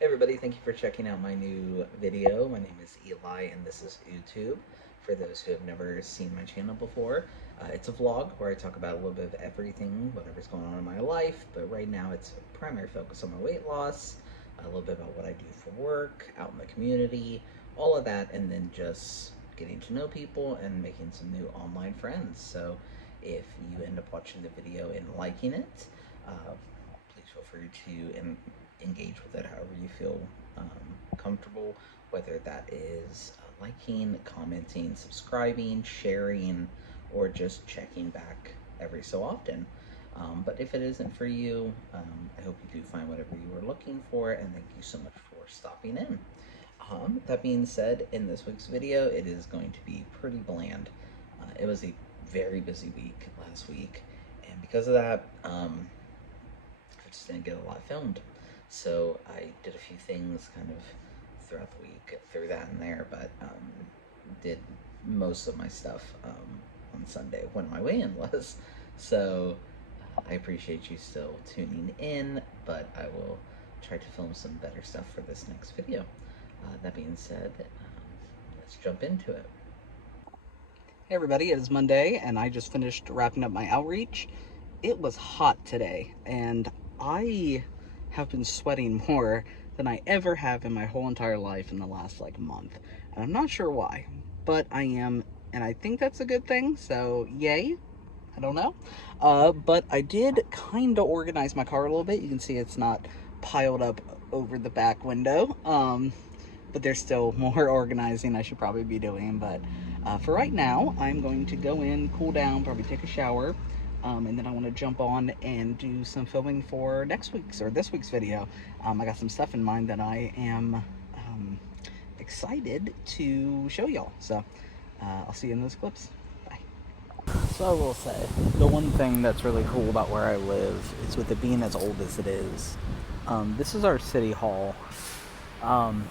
Hey everybody, thank you for checking out my new video. My name is Eli and this is YouTube. For those who have never seen my channel before, it's a vlog where I talk about a little bit of everything, whatever's going on in my life, but right now it's a primary focus on my weight loss, a little bit about what I do for work, out in the community, all of that, and then just getting to know people and making some new online friends. So if you end up watching the video and liking it, please feel free to engage with it however you feel comfortable, whether that is liking, commenting, subscribing, sharing, or just checking back every so often. But if it isn't for you, I hope you do find whatever you were looking for, and thank you so much for stopping in. That being said, in this week's video, it is going to be pretty bland. It was a very busy week last week, and because of that, I just didn't get a lot filmed. So I did a few things kind of throughout the week, through that and there, but did most of my stuff on Sunday when my weigh-in was. So I appreciate you still tuning in, but I will try to film some better stuff for this next video. That being said, let's jump into it. Hey everybody, it is Monday and I just finished wrapping up my outreach. It was hot today and I have been sweating more than I ever have in my whole entire life in the last month. And I'm not sure why, but I am, and I think that's a good thing, so yay. I don't know. But I did kind of organize my car a little bit. You can see it's not piled up over the back window. But there's still more organizing I should probably be doing. But for right now, I'm going to go in, cool down, probably take a shower. And then I want to jump on and do some filming for next week's or this week's video. I got some stuff in mind that I am excited to show y'all. So I'll see you in those clips. Bye. So I will say, the one thing that's really cool about where I live is with it being as old as it is. This is our city hall. And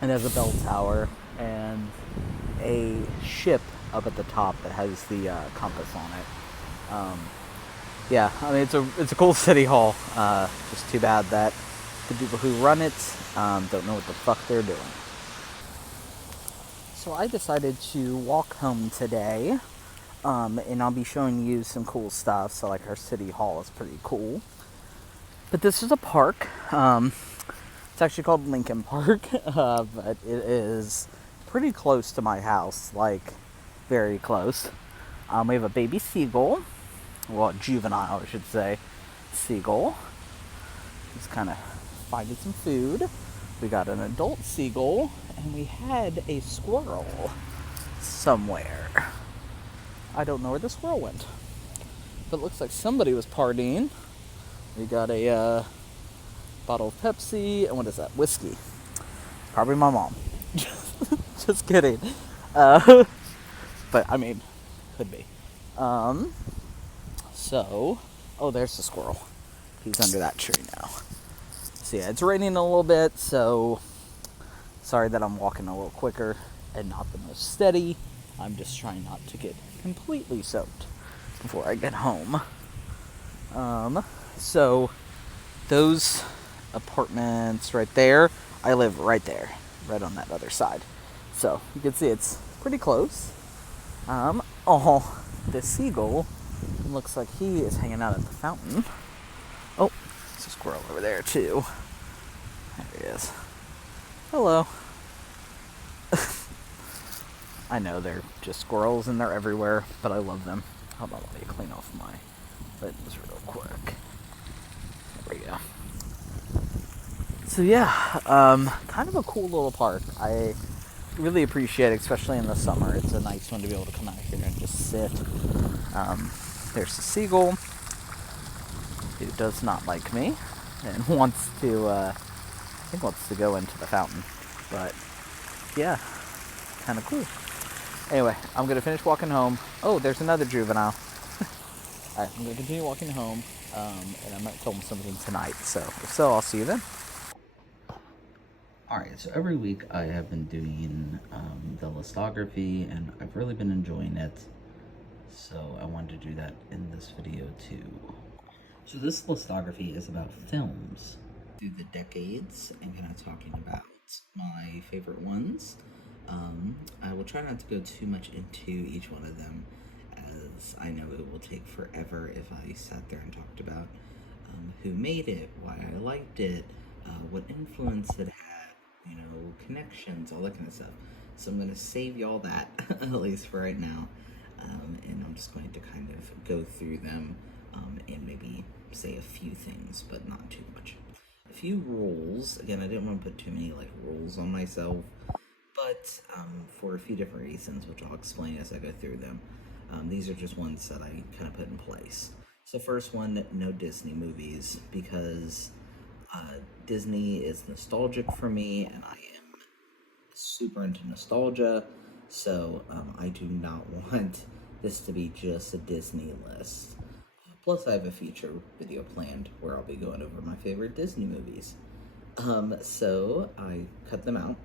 there's a bell tower and a ship up at the top that has the compass on it. Yeah, I mean, it's a cool city hall. Just too bad that the people who run it don't know what the fuck they're doing. So I decided to walk home today, and I'll be showing you some cool stuff. So our city hall is pretty cool. But this is a park. It's actually called Lincoln Park, but it is pretty close to my house, very close. We have a baby seagull, well, juvenile, I should say, seagull. He's kind of finding some food. We got an adult seagull, and we had a squirrel somewhere. I don't know where the squirrel went, but it looks like somebody was partying. We got a bottle of Pepsi, and what is that? Whiskey. Probably my mom. Just kidding. But I mean, could be. So, oh, there's the squirrel. He's under that tree now. So yeah, it's raining a little bit, so sorry that I'm walking a little quicker and not the most steady. I'm just trying not to get completely soaked before I get home. So those apartments right there, I live right there, right on that other side. So you can see it's pretty close. Oh, this seagull looks like he is hanging out at the fountain. Oh, there's a squirrel over there too. There he is. Hello. I know they're just squirrels and they're everywhere, but I love them. Hold on, let me clean off my buttons real quick. There we go. So yeah, kind of a cool little park. I really appreciate it, especially in the summer. It's a nice one to be able to come out here and just sit. There's the seagull, who does not like me and wants to, I think wants to go into the fountain. But yeah, kind of cool. Anyway, I'm going to finish walking home. Oh, there's another juvenile. Alright, I'm going to continue walking home, and I might film something tonight. So if so, I'll see you then. Alright, so every week I have been doing the listography, and I've really been enjoying it. So I wanted to do that in this video too. So this listography is about films. through the decades and kind of talking about my favorite ones. I will try not to go too much into each one of them, as I know it will take forever if I sat there and talked about who made it, why I liked it, what influence it had, connections, all that kind of stuff. So I'm going to save y'all that, at least for right now. And I'm just going to kind of go through them and maybe say a few things, but not too much. A few rules. Again, I didn't want to put too many rules on myself, but for a few different reasons, which I'll explain as I go through them. These are just ones that I kind of put in place. So first one, no Disney movies, because Disney is nostalgic for me, and I am super into nostalgia, so I do not want this to be just a Disney list. Plus, I have a future video planned where I'll be going over my favorite Disney movies. So I cut them out.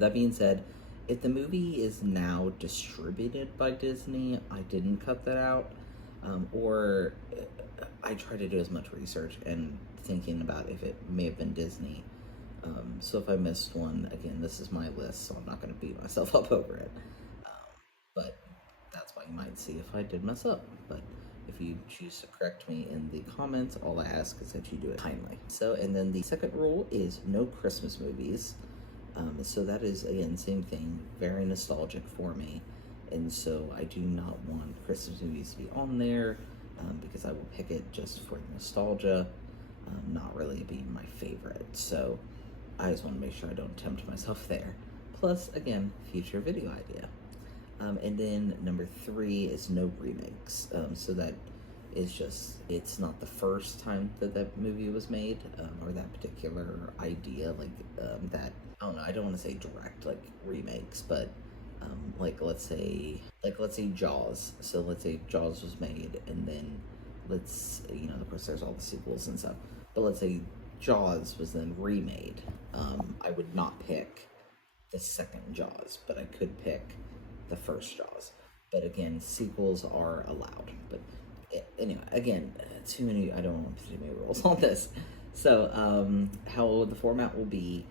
That being said, if the movie is now distributed by Disney, I didn't cut that out. Or I try to do as much research and thinking about if it may have been Disney. So if I missed one, again, this is my list, so I'm not going to beat myself up over it. But that's why you might see if I did mess up. But if you choose to correct me in the comments, all I ask is that you do it kindly. So, and then the second rule is no Christmas movies. So that is, again, same thing, very nostalgic for me. And so I do not want Christmas movies to be on there because I will pick it just for nostalgia, not really being my favorite. So I just want to make sure I don't tempt myself there. Plus, again, future video idea. And then number 3 is no remakes. So that is just, it's not the first time that movie was made, or that particular idea, that, I don't know, I don't want to say direct, remakes, but, let's say Jaws. So let's say Jaws was made, and then of course there's all the sequels and stuff, but let's say Jaws was then remade. I would not pick the second Jaws, but I could pick the first Jaws. But again, sequels are allowed. But anyway, again, I don't want to put too many rules on this. So how the format will be,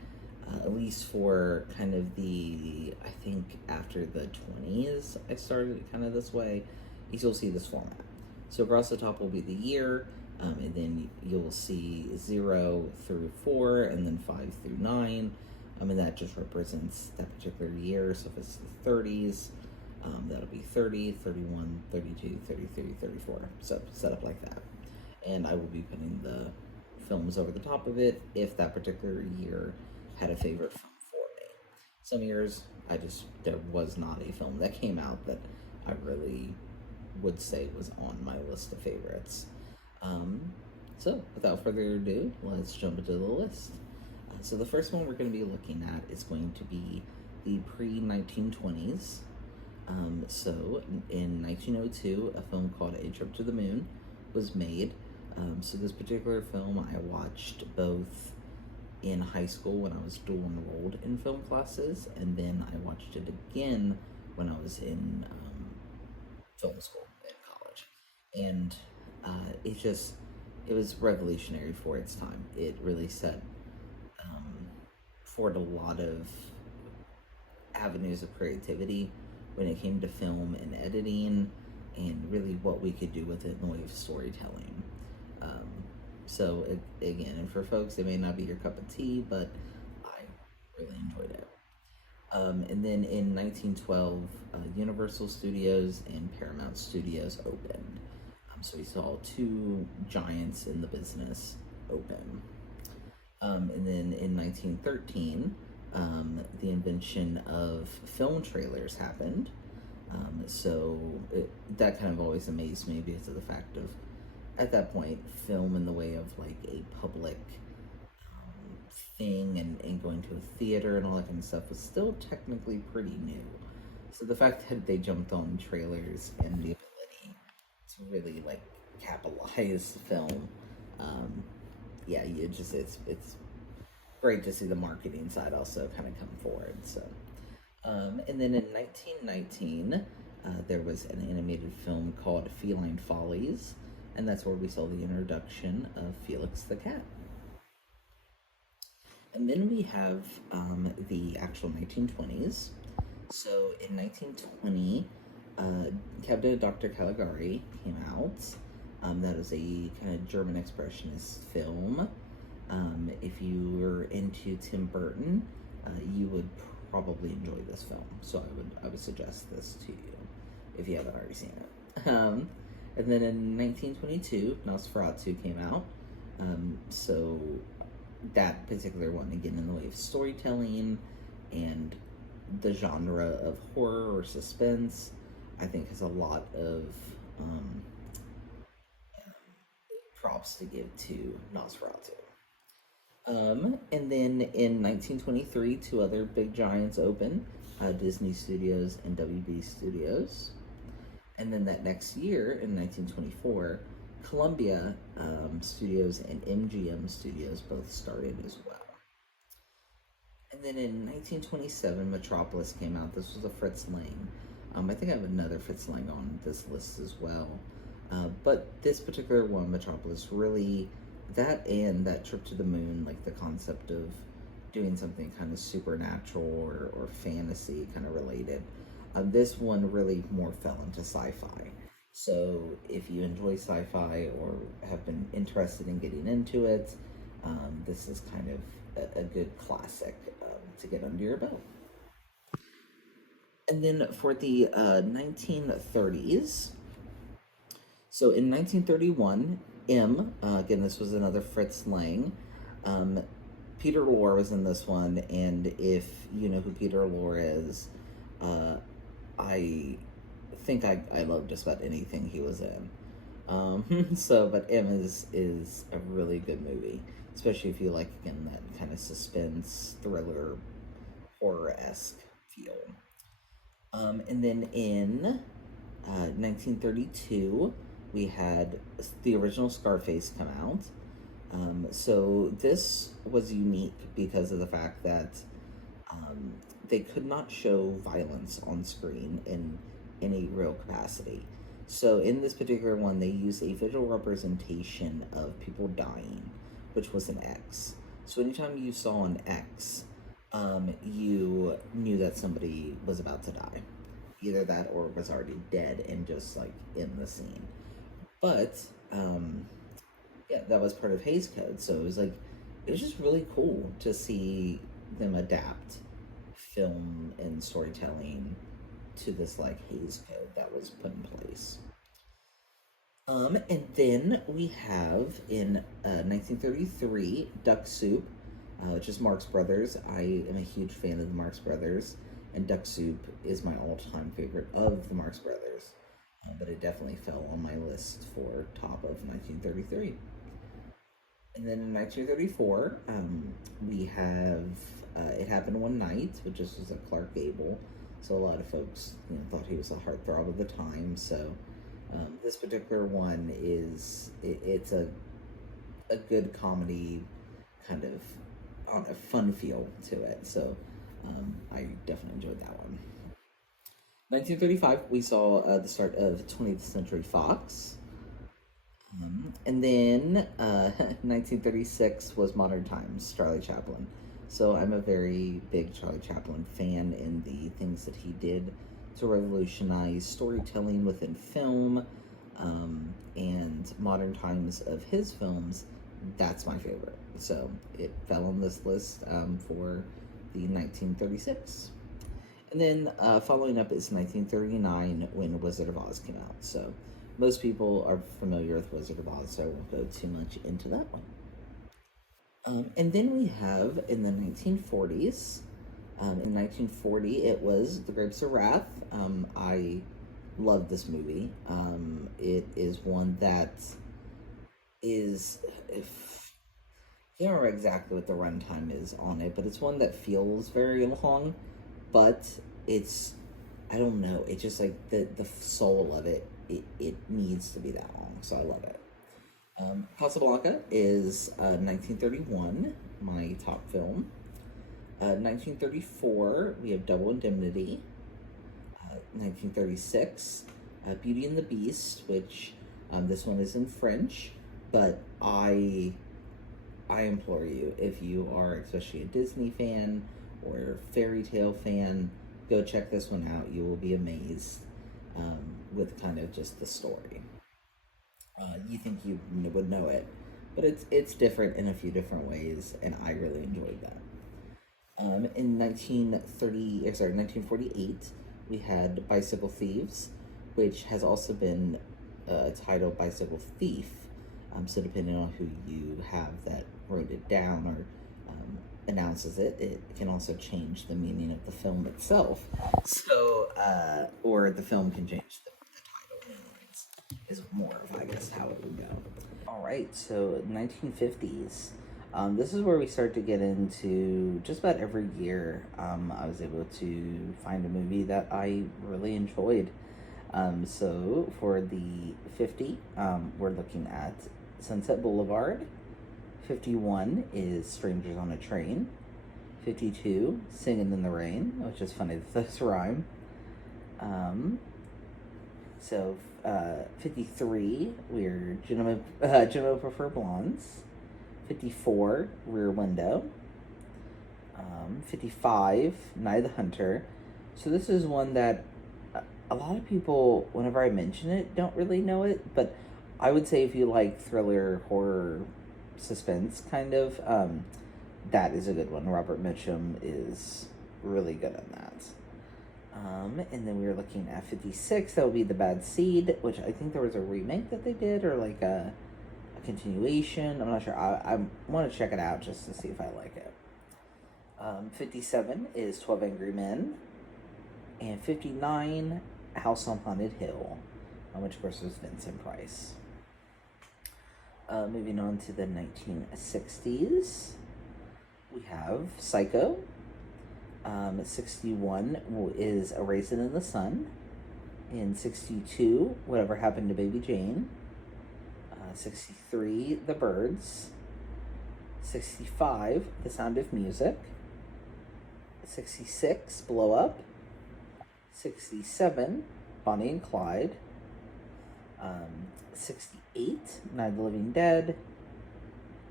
at least for kind of I think after the 20s, I started kind of this way, you'll see this format. So across the top will be the year, and then you'll see 0 through 4, and then 5 through 9. And that just represents that particular year. So if it's the 30s, that'll be 30, 31, 32, 33, 34. So set up like that. And I will be putting the films over the top of it if that particular year had a favorite film for me. Some years, there was not a film that came out that I really would say was on my list of favorites. So without further ado, let's jump into the list. So the first one we're going to be looking at is going to be the pre-1920s. So in 1902, a film called A Trip to the Moon was made. So this particular film I watched both in high school when I was dual enrolled in film classes, and then I watched it again when I was in film school in college. And it was revolutionary for its time. It really set forward a lot of avenues of creativity when it came to film and editing, and really what we could do with it in the way of storytelling. Again, and for folks, it may not be your cup of tea, but I really enjoyed it. And then in 1912, Universal Studios and Paramount Studios opened. So we saw 2 giants in the business open. And then in 1913, the invention of film trailers happened. That kind of always amazed me because of the fact of, at that point, film in the way of a public thing and going to a theater and all that kind of stuff was still technically pretty new. So the fact that they jumped on trailers and the ability to really capitalize film, it's great to see the marketing side also kind of come forward. So, and then in 1919, there was an animated film called Feline Follies, and that's where we saw the introduction of Felix the Cat. And then we have the actual 1920s. So in 1920, Cabinet Dr. Caligari came out. That was a kind of German expressionist film. If you were into Tim Burton, you would probably enjoy this film. So I would suggest this to you if you haven't already seen it. And then in 1922, Nosferatu came out. So that particular one, again, in the way of storytelling and the genre of horror or suspense, I think has a lot of props to give to Nosferatu. And then in 1923, two other big giants opened, Disney Studios and WB Studios. And then that next year, in 1924, Columbia Studios and MGM Studios both started as well. And then in 1927, Metropolis came out. This was a Fritz Lang. I think I have another Fritz Lang on this list as well. But this particular one, Metropolis, really, that and that trip to the moon, like the concept of doing something kind of supernatural or fantasy kind of related. This one really more fell into sci-fi. So if you enjoy sci-fi or have been interested in getting into it, this is kind of a good classic to get under your belt. And then for the 1930s, so in 1931, again, this was another Fritz Lang. Peter Lorre was in this one, and if you know who Peter Lorre is, I think I love just about anything he was in. But is a really good movie, especially if you like, again, that kind of suspense, thriller, horror-esque feel. And then in 1932, we had the original Scarface come out. So this was unique because of the fact that they could not show violence on screen in any real capacity. So in this particular one, they used a visual representation of people dying, which was an X. So anytime you saw an X, you knew that somebody was about to die. Either that or was already dead and just like in the scene. But yeah, that was part of Hays Code. So it was just really cool to see them adapt film and storytelling to this like Hays Code that was put in place. And then we have in 1933 Duck Soup, which is Marx Brothers. I am a huge fan of the Marx Brothers, and Duck Soup is my all-time favorite of the Marx Brothers. But it definitely fell on my list for top of 1933. And then in 1934, we have It Happened One Night, which was a Clark Gable. So a lot of folks thought he was a heartthrob of the time. So this particular one it's a good comedy, kind of on a fun feel to it. So I definitely enjoyed that one. 1935, we saw the start of 20th Century Fox. And then 1936 was Modern Times, Charlie Chaplin. So I'm a very big Charlie Chaplin fan in the things that he did to revolutionize storytelling within film, and Modern Times of his films, that's my favorite. So it fell on this list for the 1936. And then following up is 1939 when Wizard of Oz came out. So most people are familiar with Wizard of Oz, so I won't go too much into that one. And then we have in the 1940s, in 1940, it was The Grapes of Wrath. I love this movie. It is one that is, if I can't remember exactly what the runtime is on it, but it's one that feels very long, but it's, I don't know, it's just like the soul of it needs to be that long, so I love it. Casablanca is 1931, my top film. 1934, we have Double Indemnity. 1936, Beauty and the Beast, which this one is in French, but I I implore you, if you are especially a Disney fan or fairy tale fan, go check this one out. You will be amazed with kind of just the story. You think you would know it, but it's different in a few different ways, and I really enjoyed that. In 1948, we had Bicycle Thieves, which has also been titled Bicycle Thief. So depending on who you have that wrote it down or announces it, it can also change the meaning of the film itself. So, or the film can change the title. Is more of, I guess, how it would go. All right, so 1950s. This is where we start to get into just about every year. I was able to find a movie that I really enjoyed. So for the 50, we're looking at Sunset Boulevard. 51 is Strangers on a Train. 52, Singing in the Rain, which is funny that those rhyme. 53, we're Gentlemen Prefer Blondes. 54, Rear Window. 55, Night of the Hunter. So this is one that a lot of people, whenever I mention it, don't really know it, but I would say if you like thriller, horror, suspense kind of, that is a good one. Robert Mitchum is really good on that. And then we were looking at 56, that would be The Bad Seed, which I think there was a remake that they did, or like a continuation. I'm not sure. I want to check it out just to see if I like it. 57 is 12 Angry Men. And 59, House on Haunted Hill, which of course was Vincent Price. Moving on to the 1960s, we have Psycho. 61 is A Raisin in the Sun. In 62, Whatever Happened to Baby Jane. 63, The Birds. 65, The Sound of Music. 66, Blow Up. 67, Bonnie and Clyde. 68, Night of the Living Dead.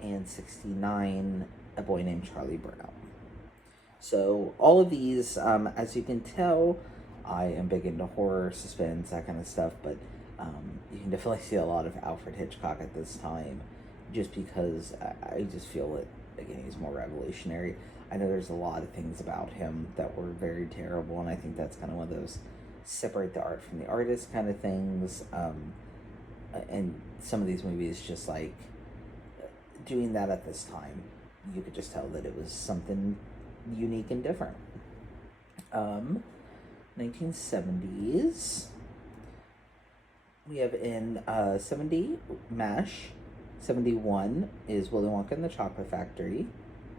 And 69, A Boy Named Charlie Brown. So all of these, as you can tell, I am big into horror, suspense, that kind of stuff, but you can definitely see a lot of Alfred Hitchcock at this time, just because I just feel that, again, he's more revolutionary. I know there's a lot of things about him that were very terrible, and I think that's kind of one of those separate the art from the artist kind of things. And some of these movies, just like doing that at this time, you could just tell that it was something unique and different. 1970s, we have in 70, MASH. 71 is Willy Wonka and the Chocolate Factory.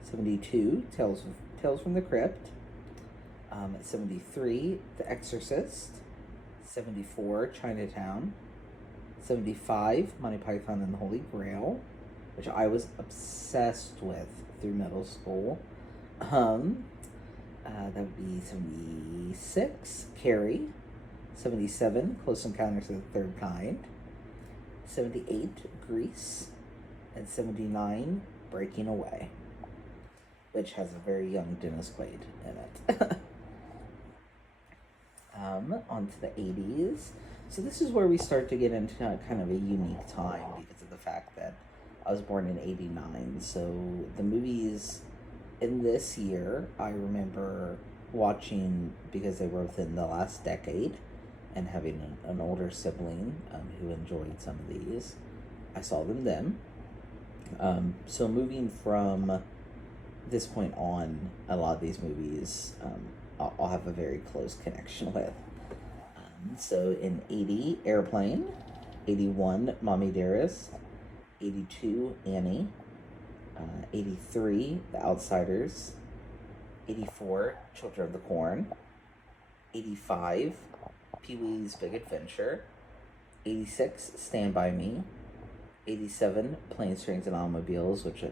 72, Tales from the Crypt. 73, The Exorcist. 74, Chinatown. 75, Monty Python and the Holy Grail, which I was obsessed with through middle school. That would be 76, Carrie. 77, Close Encounters of the Third Kind. 78, Grease. And 79, Breaking Away, which has a very young Dennis Quaid in it. On to the 80s. So this is where we start to get into kind of a unique time because of the fact that I was born in 89. So the movies in this year, I remember watching because they were within the last decade and having an older sibling who enjoyed some of these. I saw them then. So moving from this point on, a lot of these movies I'll have a very close connection with. So in 80, Airplane. 81, Mommy Dearest. 82, Annie. 83, The Outsiders. 84, Children of the Corn. 85, Pee-wee's Big Adventure. 86, Stand By Me. 87, Planes, Trains, and Automobiles, which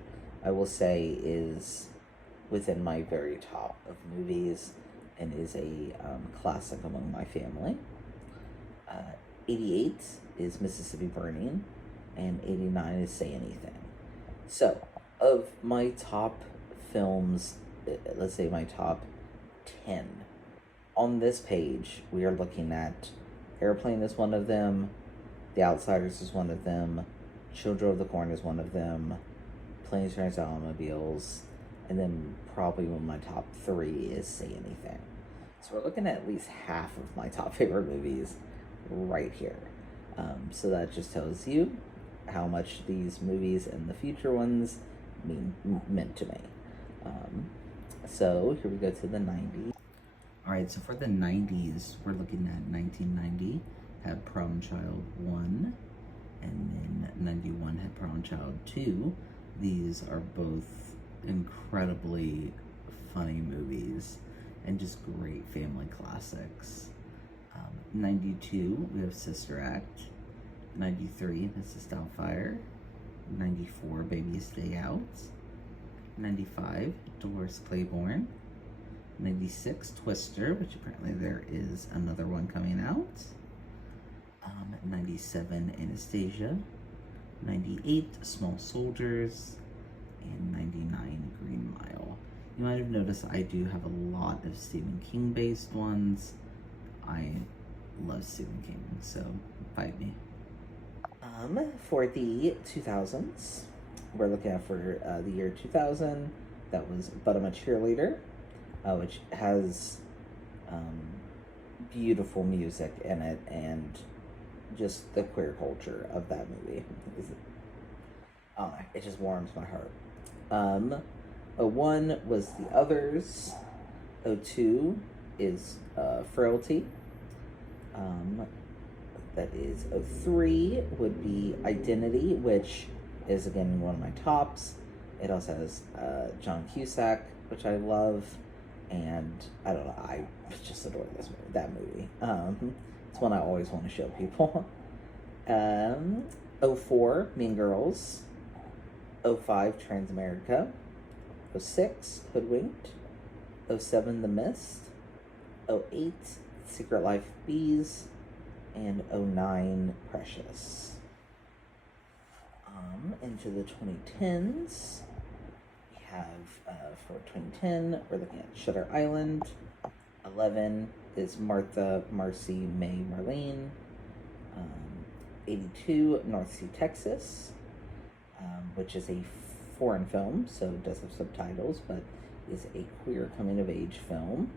I will say is within my very top of movies and is a classic among my family. 88 is Mississippi Burning, and 89 is Say Anything. So, of my top films, let's say my top 10, on this page, we are looking at Airplane is one of them, The Outsiders is one of them, Children of the Corn is one of them, Planes, Trains, and Automobiles, and then probably one of my top 3 is Say Anything. So we're looking at least half of my top favorite movies right here. So that just tells you how much these movies and the future ones meant to me. So here we go to the 90s. Alright, so for the 90s, we're looking at 1990 had Problem Child 1, and then 91 had Problem Child 2. These are both incredibly funny movies and just great family classics. 92, we have Sister Act. 93, Mrs. Doubtfire. 94, Baby Stay Out. 95, Dolores Claiborne. 96, Twister, which apparently there is another one coming out. 97, Anastasia. 98, Small Soldiers. And 99, Green Mile. You might have noticed I do have a lot of Stephen King based ones. I love Stephen King, so fight me. For the 2000s, we're looking at for the year 2000, that was But I'm a Cheerleader, which has beautiful music in it and just the queer culture of that movie. It just warms my heart. 01 was The Others. 02 is Frailty. That is 03 would be Identity, which is again one of my tops. It also has John Cusack, which I love, and I don't know, I just adore that movie. It's one I always want to show people. 04 Mean Girls. 05 Transamerica. 06 Hoodwinked. 07 The Mist. 08 Secret Life of Bees. And 09 Precious. Into the 2010s, we have for 2010 we're looking at Shutter Island. 11 is Martha, Marcy, May, Marlene. 82 North Sea, Texas, which is a foreign film, so it does have subtitles, but is a queer coming of age film.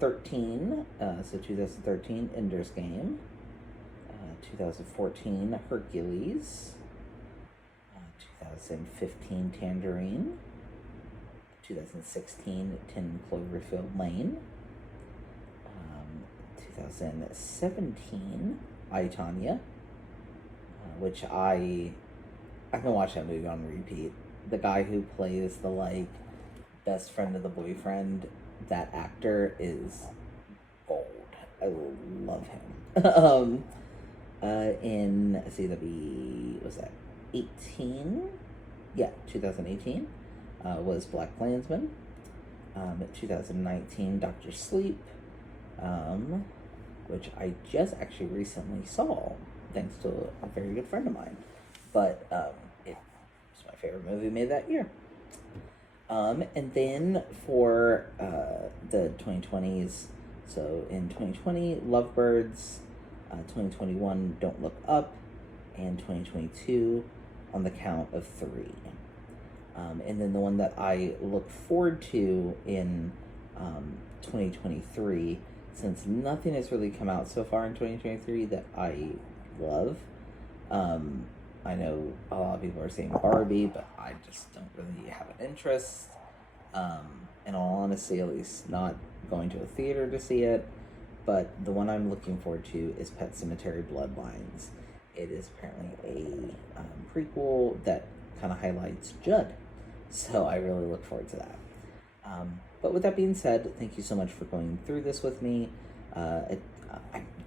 13, so 2013, Ender's Game. 2014, Hercules. 2015, Tangerine. 2016, 10 Cloverfield Lane. 2017, I, Tonya, which I've been watching that movie on repeat. The guy who plays the best friend of the boyfriend, that actor is gold. I love him. Let's see, was that 18? Yeah, 2018 was Black Klansman. 2019, Dr. Sleep, which I just actually recently saw, thanks to a very good friend of mine. But it's my favorite movie made that year. And then for the 2020s, so in 2020, Lovebirds, 2021, Don't Look Up, and 2022, On the Count of Three. And then the one that I look forward to in 2023, since nothing has really come out so far in 2023 that I love. I know a lot of people are saying Barbie, but I just don't really have an interest. In all honesty, at least not going to a theater to see it. But the one I'm looking forward to is Pet Sematary Bloodlines. It is apparently a prequel that kind of highlights Judd. So I really look forward to that. But with that being said, thank you so much for going through this with me. I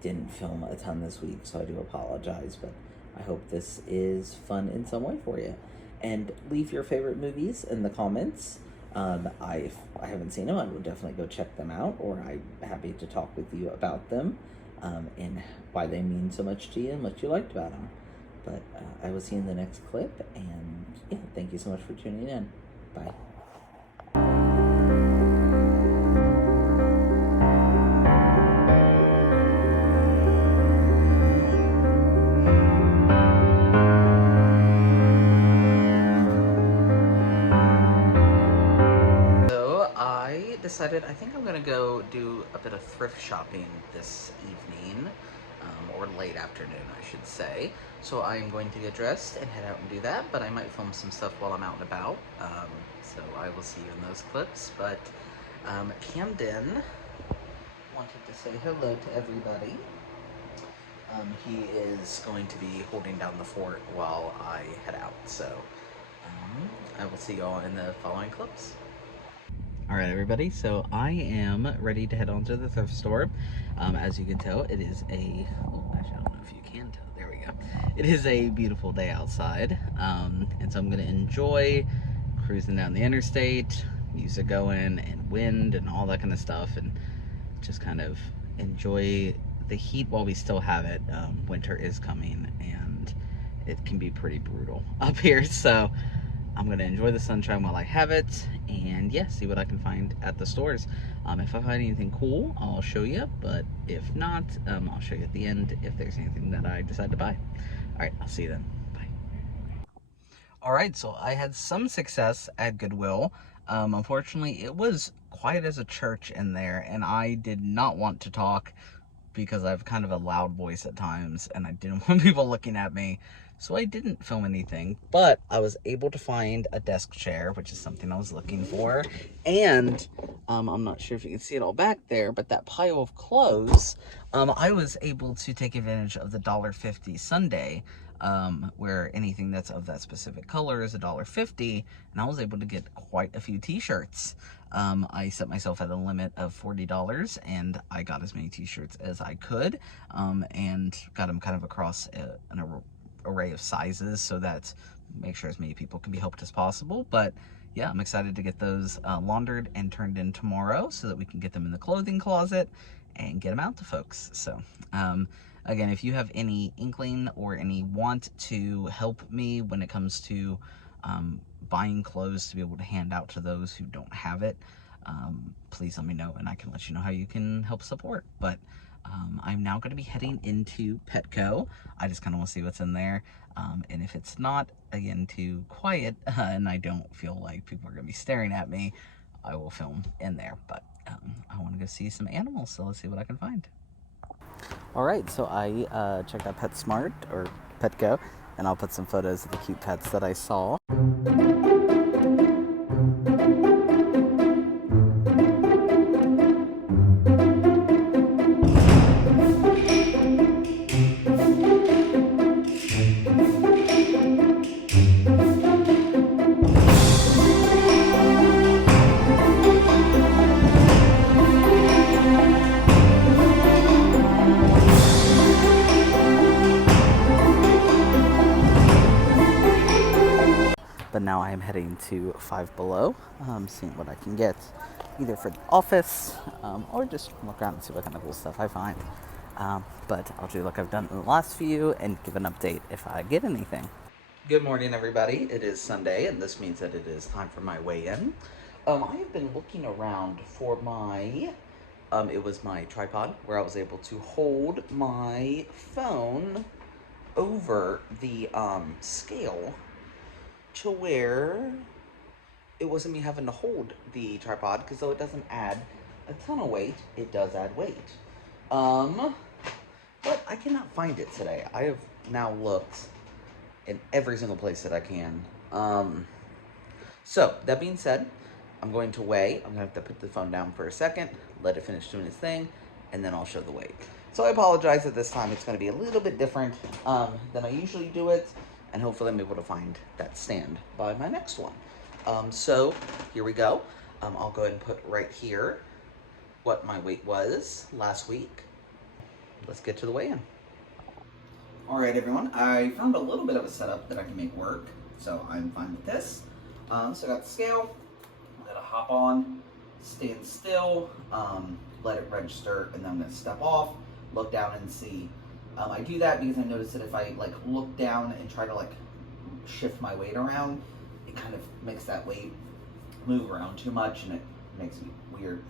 didn't film a ton this week, so I do apologize, but I hope this is fun in some way for you. And leave your favorite movies in the comments. If I haven't seen them, I will definitely go check them out, or I'm happy to talk with you about them, and why they mean so much to you and what you liked about them. But I will see you in the next clip, and yeah, thank you so much for tuning in. Bye. I decided I think I'm gonna go do a bit of thrift shopping this evening, or late afternoon, I should say. So I'm going to get dressed and head out and do that, but I might film some stuff while I'm out and about. So I will see you in those clips. But Camden wanted to say hello to everybody. He is going to be holding down the fort while I head out. So I will see you all in the following clips. Alright everybody, so I am ready to head on to the thrift store. As you can tell, it is a, oh actually I don't know if you can tell, there we go. It is a beautiful day outside, and so I'm going to enjoy cruising down the interstate, music going, and wind, and all that kind of stuff, and just kind of enjoy the heat while we still have it. Winter is coming, and it can be pretty brutal up here, so I'm gonna enjoy the sunshine while I have it, and yeah, see what I can find at the stores. If I find anything cool, I'll show you, but if not, I'll show you at the end if there's anything that I decide to buy. Alright, I'll see you then. Bye. Alright, so I had some success at Goodwill. Unfortunately, it was quiet as a church in there, and I did not want to talk because I have kind of a loud voice at times, and I didn't want people looking at me, so I didn't film anything. But I was able to find a desk chair, which is something I was looking for, and I'm not sure if you can see it all back there, but that pile of clothes, I was able to take advantage of the $1.50 Sunday, where anything that's of that specific color is $1.50, and I was able to get quite a few t-shirts. I set myself at a limit of $40, and I got as many t-shirts as I could, and got them kind of across an array of sizes so that make sure as many people can be helped as possible. But yeah, I'm excited to get those laundered and turned in tomorrow so that we can get them in the clothing closet and get them out to folks. So again, if you have any inkling or any want to help me when it comes to buying clothes to be able to hand out to those who don't have it, please let me know, and I can let you know how you can help support. But I'm now going to be heading into Petco. I just kind of want to see what's in there, and if it's not, again, too quiet, and I don't feel like people are going to be staring at me, I will film in there. But I want to go see some animals, so let's see what I can find. Alright, so I checked out PetSmart, or Petco, and I'll put some photos of the cute pets that I saw. But now I am heading to Five Below, seeing what I can get, either for the office, or just look around and see what kind of cool stuff I find. But I'll do like I've done in the last few and give an update if I get anything. Good morning, everybody. It is Sunday, and this means that it is time for my weigh-in. I have been looking around for my, it was my tripod, where I was able to hold my phone over the scale to where it wasn't me having to hold the tripod, because though it doesn't add a ton of weight, it does add weight. But I cannot find it today. I have now looked in every single place that I can. So that being said, I'm going to weigh. I'm gonna have to put the phone down for a second, let it finish doing its thing, and then I'll show the weight. So I apologize that this time it's gonna be a little bit different than I usually do it. And hopefully I'm able to find that stand by my next one. So here we go. I'll go ahead and put right here what my weight was last week. Let's get to the weigh-in. All right, everyone. I found a little bit of a setup that I can make work, so I'm fine with this. So I got the scale. I'm gonna hop on, stand still, let it register, and then I'm gonna step off, look down and see I do that because I noticed that if I like look down and try to like shift my weight around, it kind of makes that weight move around too much, and it makes me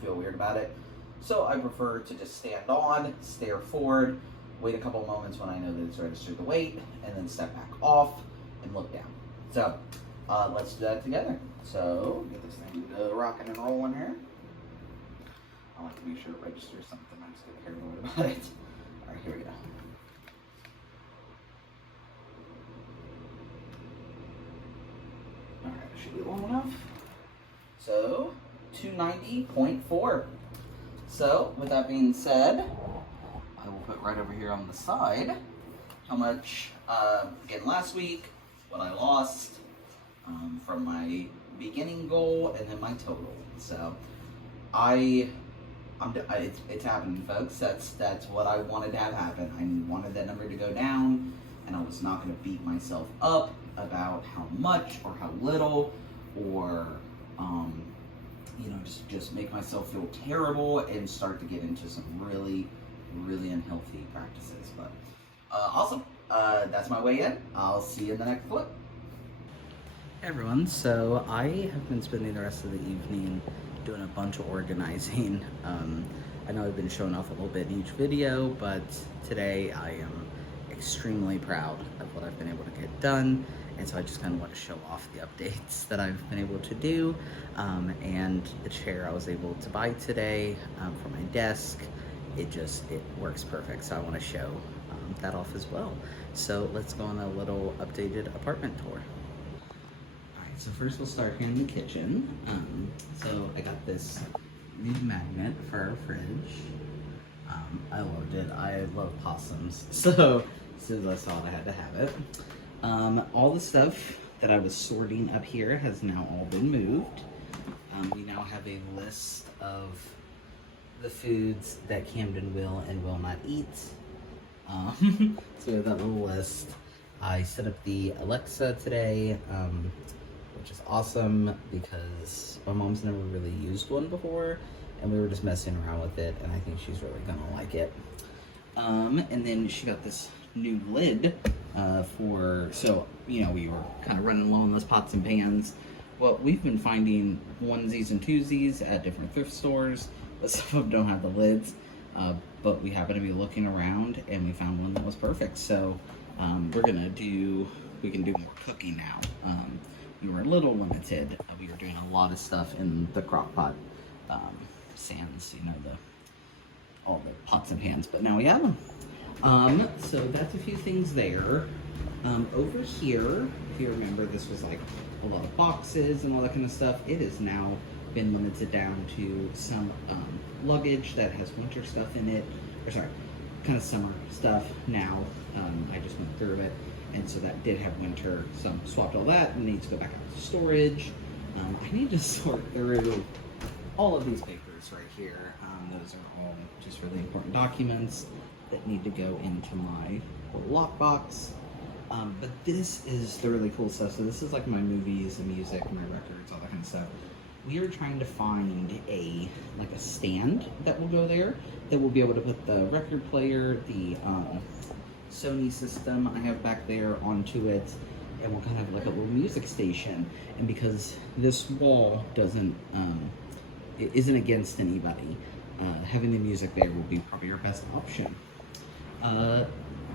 feel weird about it. So I prefer to just stand on, stare forward, wait a couple moments when I know that it's registered the weight, and then step back off and look down. So let's do that together. So get this thing rocking and rolling here. I like to be sure it registers something. I'm just gonna hear a word about it. All right, here we go. All right, should be long enough. So 290.4. So with that being said, I will put right over here on the side how much, again, last week, what I lost from my beginning goal, and then my total. So it's happening, folks. That's what I wanted to have happen. I wanted that number to go down, and I was not going to beat myself up about how much or how little, or just make myself feel terrible and start to get into some really, really unhealthy practices. But awesome. That's my way in. I'll see you in the next flip. Hey everyone, so I have been spending the rest of the evening doing a bunch of organizing. I know I've been showing off a little bit in each video, but today I am extremely proud of what I've been able to get done, and so I just kind of want to show off the updates that I've been able to do, and the chair I was able to buy today for my desk. It works perfect, so I want to show that off as well. So let's go on a little updated apartment tour. So first we'll start here in the kitchen. So I got this new magnet for our fridge. I loved it. I love possums. So as soon as I saw it, I had to have it. All the stuff that I was sorting up here has now all been moved. We now have a list of the foods that Camden will and will not eat. So we have that little list. I set up the Alexa today, which is awesome because my mom's never really used one before, and we were just messing around with it, and I think she's really gonna like it. And then she got this new lid so we were kind of running low on those pots and pans. Well, we've been finding onesies and twosies at different thrift stores, but some of them don't have the lids, but we happen to be looking around and we found one that was perfect. So we can do more cooking now. We were a little limited. We were doing a lot of stuff in the crock pot sands, all the pots and pans, but now we have them. So that's a few things there. Over here, if you remember, this was like a lot of boxes and all that kind of stuff. It has now been limited down to some luggage that has winter stuff in it, kind of summer stuff now. I just went through it, and so that did have winter, so I swapped all that and needs to go back out to storage. I need to sort through all of these papers right here. Those are all just really important documents that need to go into my lockbox. But this is the really cool stuff. So this is like my movies and music, my records, all that kind of stuff. We are trying to find a stand that will go there, that will be able to put the record player, the Sony system I have back there onto it, and we'll kind of have like a little music station. And because this wall it isn't against anybody, having the music there will be probably your best option.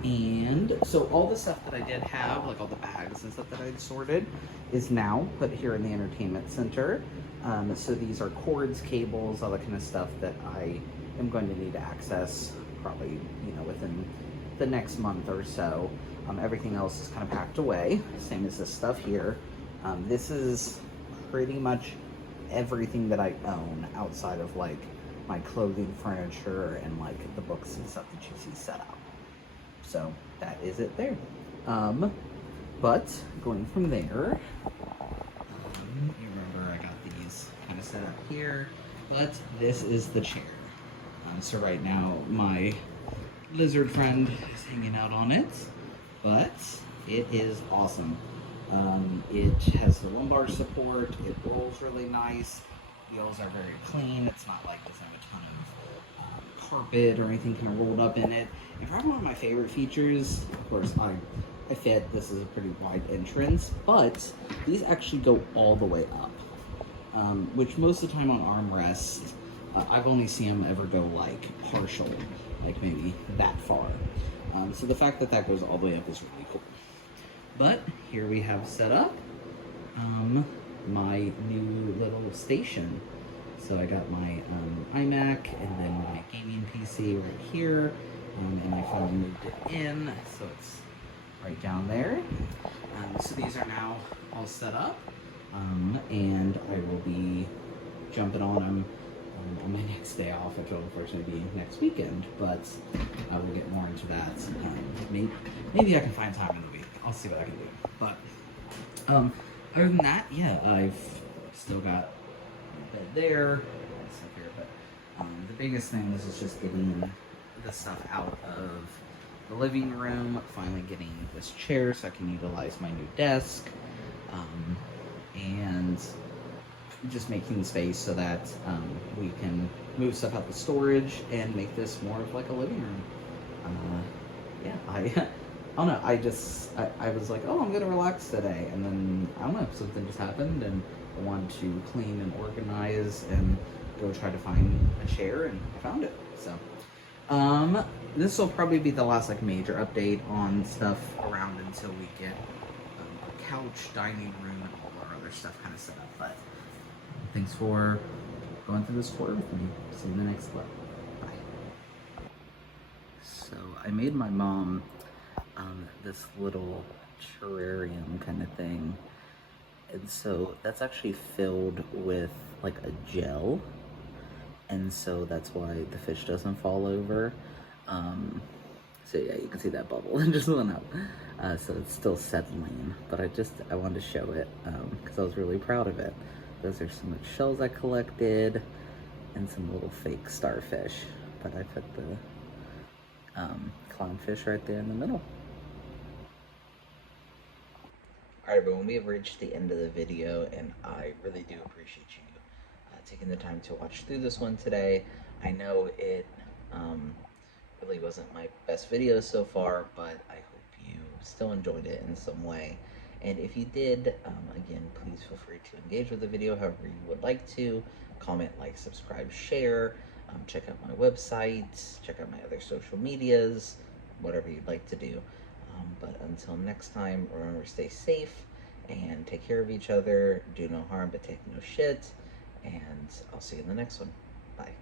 And so all the stuff that I did have, like all the bags and stuff that I'd sorted, is now put here in the entertainment center. So these are cords, cables, all that kind of stuff that I am going to need to access probably, within the next month or so. Everything else is kind of packed away, same as this stuff here. This is pretty much everything that I own outside of like my clothing, furniture, and like the books and stuff that you see set up. So that is it there. But going from there, you remember I got these kind of set up here, but this is the chair. So right now my lizard friend is hanging out on it, but it is awesome. It has the lumbar support, it rolls really nice. wheels are very clean. It's not like doesn't have a ton of carpet or anything kind of rolled up in it. And probably one of my favorite features, of course, I fit. This is a pretty wide entrance, but these actually go all the way up, which most of the time on armrests, I've only seen them ever go like partial, like maybe that far. So the fact that that goes all the way up is really cool. But here we have set up my new little station. So I got my iMac and then my gaming PC right here, and I finally moved it in, so it's right down there. So these are now all set up, and I will be jumping on them on my next day off, which will unfortunately be next weekend, but I will get more into that. Maybe I can find time in the week. I'll see what I can do. But other than that, yeah, I've still got a bed there, stuff here, but the biggest thing is just getting the stuff out of the living room, finally getting this chair so I can utilize my new desk, and just making space so that we can move stuff out the storage and make this more of like a living room. Yeah, I don't know, I was like, oh, I'm gonna relax today, and then I don't know, something just happened and I wanted to clean and organize and go try to find a chair, and I found it. So this will probably be the last like major update on stuff around until we get a couch, dining room, and all our other stuff kind of set up. But thanks for going through this tour with me. See you in the next clip. Bye. So I made my mom this little terrarium kind of thing, and so that's actually filled with like a gel, and so that's why the fish doesn't fall over. So yeah, you can see that bubble that just went up. So it's still settling, but I wanted to show it because I was really proud of it. Those are some shells I collected and some little fake starfish, but I put the clownfish right there in the middle. Alright everyone, we have reached the end of the video, and I really do appreciate you taking the time to watch through this one today. I know it really wasn't my best video so far, but I hope you still enjoyed it in some way. And if you did, again, please feel free to engage with the video however you would like to. Comment, like, subscribe, share. Check out my website, check out my other social medias, whatever you'd like to do. But until next time, remember, stay safe and take care of each other. Do no harm, but take no shit. And I'll see you in the next one. Bye.